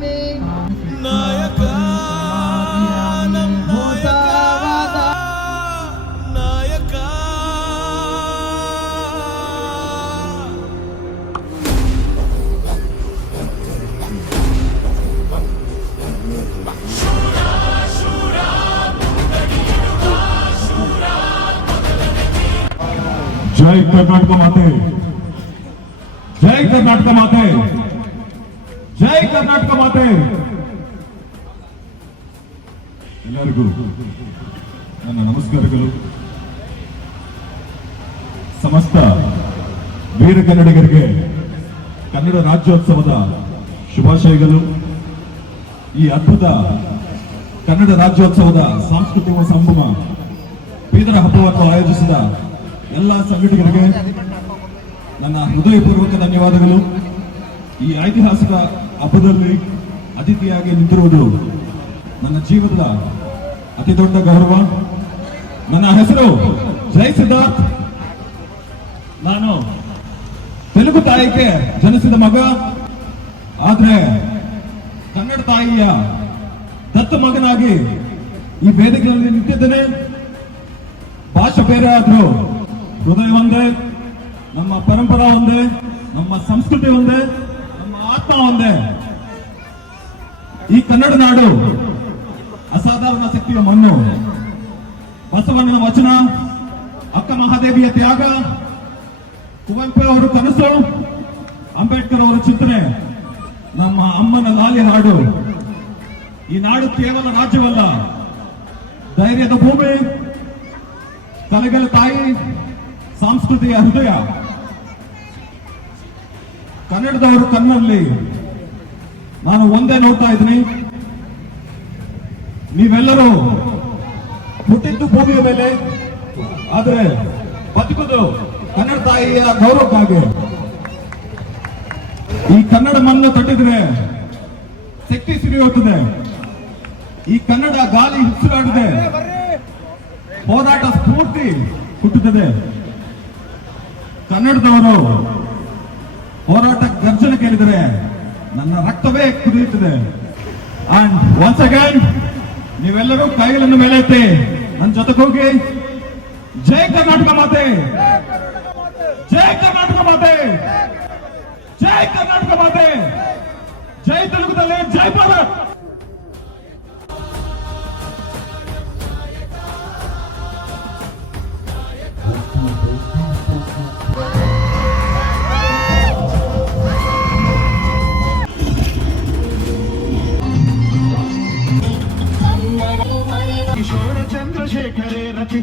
ನಾಯಕ ನಾಯಕ ಜೈ ಕರ್ನಾಟಕ ಮಾತೆ, ಜೈ ಕರ್ನಾಟಕ ಮಾತೆ, ಜೈ ಕರ್ನಾಟಕ ಮಾತೆ. ಎಲ್ಲರಿಗೂ ನನ್ನ ನಮಸ್ಕಾರಗಳು. ಸಮಸ್ತ ವೀರ ಕನ್ನಡಿಗರಿಗೆ ಕನ್ನಡ ರಾಜ್ಯೋತ್ಸವದ ಶುಭಾಶಯಗಳು. ಈ ಅದ್ಭುತ ಕನ್ನಡ ರಾಜ್ಯೋತ್ಸವದ ಸಾಂಸ್ಕೃತಿಕ ಸಂಭ್ರಮ ಬೀದರ ಹಬ್ಬವನ್ನು ಆಯೋಜಿಸಿದ ಎಲ್ಲ ಸಂಘಟಕರಿಗೆ ನನ್ನ ಹೃದಯಪೂರ್ವಕ ಧನ್ಯವಾದಗಳು. ಈ ಐತಿಹಾಸಿಕ ಹಬ್ಬದಲ್ಲಿ ಅತಿಥಿಯಾಗಿ ನಿಂತಿರುವುದು ನನ್ನ ಜೀವನದ ಅತಿ ದೊಡ್ಡ ಗೌರವ. ನನ್ನ ಹೆಸರು ಜೈ ಸಿದ್ಧಾರ್ಥ್. ನಾನು ತೆಲುಗು ತಾಯಿಗೆ ಜನಿಸಿದ ಮಗ, ಆದ್ರೆ ಕನ್ನಡ ತಾಯಿಯ ದತ್ತ ಮಗನಾಗಿ ಈ ವೇದಿಕೆಯಲ್ಲಿ ನಿಂತಿದ್ದೇನೆ. ಭಾಷೆ ಬೇರೆ ಆದ್ರೂ ಹೃದಯ ಒಂದೇ, ನಮ್ಮ ಪರಂಪರಾ ಒಂದೇ, ನಮ್ಮ ಸಂಸ್ಕೃತಿ ಒಂದೇ, ನಮ್ಮ ಆತ್ಮ ಒಂದೇ. ಈ ಕನ್ನಡ ನಾಡು ಅಸಾಧಾರಣ ಶಕ್ತಿಯ ಮಣ್ಣು. ಬಸವಣ್ಣನ ವಚನ, ಅಕ್ಕ ಮಹಾದೇವಿಯ ತ್ಯಾಗ, ಕುವೆಂಪು ಅವರ ಕನಸು, ಅಂಬೇಡ್ಕರ್ ಅವರ ಚಿಂತನೆ, ನಮ್ಮ ಅಮ್ಮನ ಲಾಲಿ ಹಾಡು. ಈ ನಾಡು ಕೇವಲ ರಾಜ್ಯವಲ್ಲ, ಧೈರ್ಯದ ಭೂಮಿ, ಕಲೆಗಳ ತಾಯಿ, ಸಂಸ್ಕೃತಿಯ ಹೃದಯ. ಕನ್ನಡದವರು ಕಣ್ಣಲ್ಲಿ ನಾನು ಒಂದೇ ನೋಡ್ತಾ ಇದ್ದೀನಿ, ನೀವೆಲ್ಲರೂ ಹುಟ್ಟಿದ್ದು ಭೂಮಿಯ ಮೇಲೆ, ಆದರೆ ಬದುಕುದು ಕನ್ನಡ ತಾಯಿಯ ಗೌರವಕ್ಕಾಗಿ. ಈ ಕನ್ನಡ ಮಣ್ಣು ತಟ್ಟಿದ್ರೆ ಶಕ್ತಿ ಸಿರಿಯುತ್ತದೆ. ಈ ಕನ್ನಡ ಗಾಳಿ ಉಸಿರಾಡಿದೆ, ಹೋರಾಟ ಸ್ಫೂರ್ತಿ ಹುಟ್ಟುತ್ತದೆ. ಕನ್ನಡದವರು ಹೋರಾಟ ಗರ್ಜನೆ ಕೇಳಿದರೆ ನನ್ನ ರಕ್ತವೇ ಕುದಿಯುತ್ತದೆ. ಅಂಡ್ ಒನ್ಸ್ ಅಗೈನ್ ನೀವೆಲ್ಲರೂ ಕೈಗಳನ್ನು ಮೇಲೆ ಎತ್ತಿ ನನ್ನ ಜೊತೆಗೆ ಹೋಗಿ ಜೈ ಕರ್ನಾಟಕ ಮಾತೆ, ಜೈ ಕರ್ನಾಟಕ ಮಾತೆ, ಜೈ ಕರ್ನಾಟಕ ಮಾತೆ, ಜೈ ತೆಲುಗುದಲ್ಲಿ ಜೈ ಭಾರತ್. ಕಿಶೋರ ಚಂದ್ರಶೇಖರೇ ರಚಿ